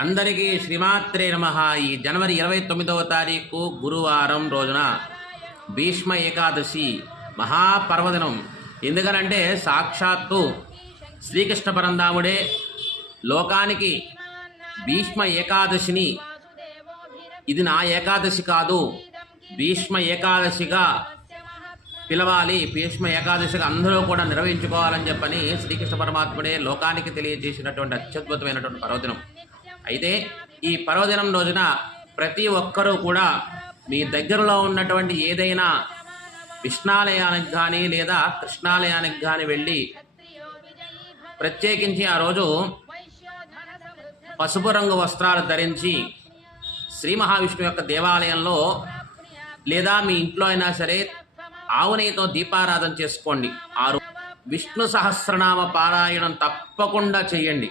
అందరికీ శ్రీమాత్రే నమః. ఈ జనవరి 29వ తారీఖు గురువారం రోజున భీష్మ ఏకాదశి మహాపర్వదినం. ఎందుకనంటే సాక్షాత్తు శ్రీకృష్ణ పరంధాముడే లోకానికి భీష్మ ఏకాదశిని ఇది నా ఏకాదశి కాదు, భీష్మ ఏకాదశిగా పిలవాలి, భీష్మ ఏకాదశిగా అందరూ కూడా నిర్వహించుకోవాలని చెప్పని శ్రీకృష్ణ పరమాత్ముడే లోకానికి తెలియజేసినటువంటి అత్యద్భుతమైనటువంటి పర్వదినం. అయితే ఈ పర్వదినం రోజున ప్రతి ఒక్కరూ కూడా మీ దగ్గరలో ఉన్నటువంటి ఏదైనా విష్ణాలయానికి కానీ లేదా కృష్ణాలయానికి కానీ వెళ్ళి ప్రత్యేకించి ఆ రోజు పసుపు రంగు వస్త్రాలు ధరించి శ్రీ మహావిష్ణువు యొక్క దేవాలయంలో లేదా మీ ఇంట్లో అయినా సరే ఆవు నెయ్యితో దీపారాధన చేసుకోండి. విష్ణు సహస్రనామ పారాయణం తప్పకుండా చేయండి.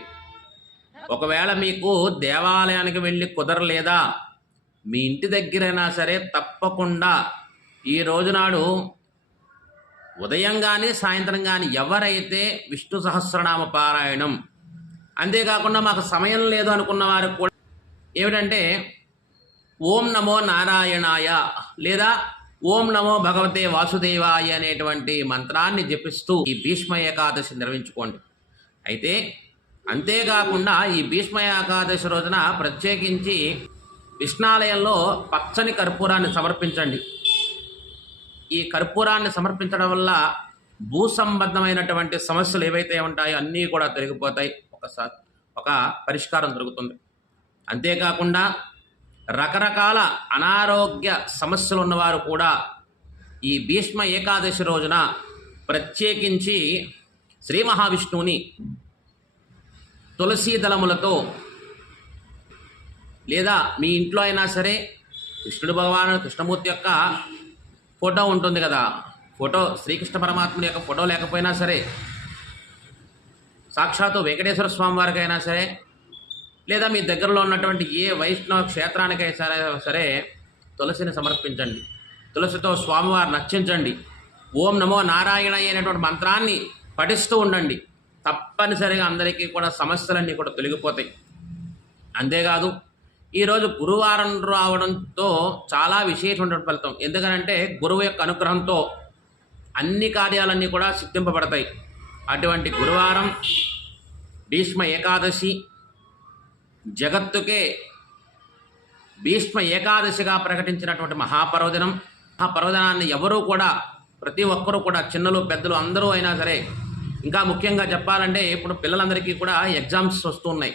ఒకవేళ మీకు దేవాలయానికి వెళ్ళి కుదరలేదా, మీ ఇంటి దగ్గరైనా సరే తప్పకుండా ఈ రోజునాడు ఉదయం కానీ సాయంత్రం కానీ ఎవరైతే విష్ణు సహస్రనామ పారాయణం, అంతేకాకుండా మాకు సమయం లేదు అనుకున్న వారికి కూడా ఏమిటంటే ఓం నమో నారాయణాయ లేదా ఓం నమో భగవతే వాసుదేవాయ అనేటువంటి మంత్రాన్ని జపిస్తూ ఈ భీష్మ ఏకాదశి నిర్వహించుకోండి. అయితే అంతేకాకుండా ఈ భీష్మ ఏకాదశి రోజున ప్రత్యేకించి విష్ణాలయంలో పచ్చని కర్పూరాన్ని సమర్పించండి. ఈ కర్పూరాన్ని సమర్పించడం వల్ల భూ సంబంధమైనటువంటి సమస్యలు ఏవైతే ఉంటాయో అన్నీ కూడా తొలగిపోతాయి, ఒక పరిష్కారం దొరుకుతుంది. అంతేకాకుండా రకరకాల అనారోగ్య సమస్యలు ఉన్నవారు కూడా ఈ భీష్మ ఏకాదశి రోజున ప్రత్యేకించి శ్రీ మహావిష్ణువుని తులసీ దళములతో లేదా మీ ఇంట్లో అయినా సరే కృష్ణుడు భగవాను కృష్ణమూర్తి యొక్క ఫోటో ఉంటుంది కదా, ఫోటో శ్రీకృష్ణ పరమాత్ముడి యొక్క ఫోటో లేకపోయినా సరే సాక్షాత్తు వెంకటేశ్వర స్వామి వారికి అయినా సరే లేదా మీ దగ్గరలో ఉన్నటువంటి ఏ వైష్ణవ క్షేత్రానికైనా సరే తులసిని సమర్పించండి. తులసితో స్వామివారిని అర్చించండి. ఓం నమో నారాయణ అనేటువంటి మంత్రాన్ని పఠిస్తూ ఉండండి. తప్పనిసరిగా అందరికీ కూడా సమస్యలన్నీ కూడా తొలగిపోతాయి. అంతేకాదు ఈరోజు గురువారం రావడంతో చాలా విశేషమైనటువంటి ఫలితం. ఎందుకనంటే గురువు యొక్క అనుగ్రహంతో అన్ని కార్యాలన్నీ కూడా సిద్ధింపబడతాయి. అటువంటి గురువారం భీష్మ ఏకాదశి జగత్తుకే భీష్మ ఏకాదశిగా ప్రకటించినటువంటి మహాపర్వదినం. ఆ పర్వదినాన్ని ఎవరూ కూడా ప్రతి ఒక్కరూ కూడా చిన్నలు పెద్దలు అందరూ అయినా సరే, ఇంకా ముఖ్యంగా చెప్పాలంటే ఇప్పుడు పిల్లలందరికీ కూడా ఎగ్జామ్స్ వస్తున్నాయి.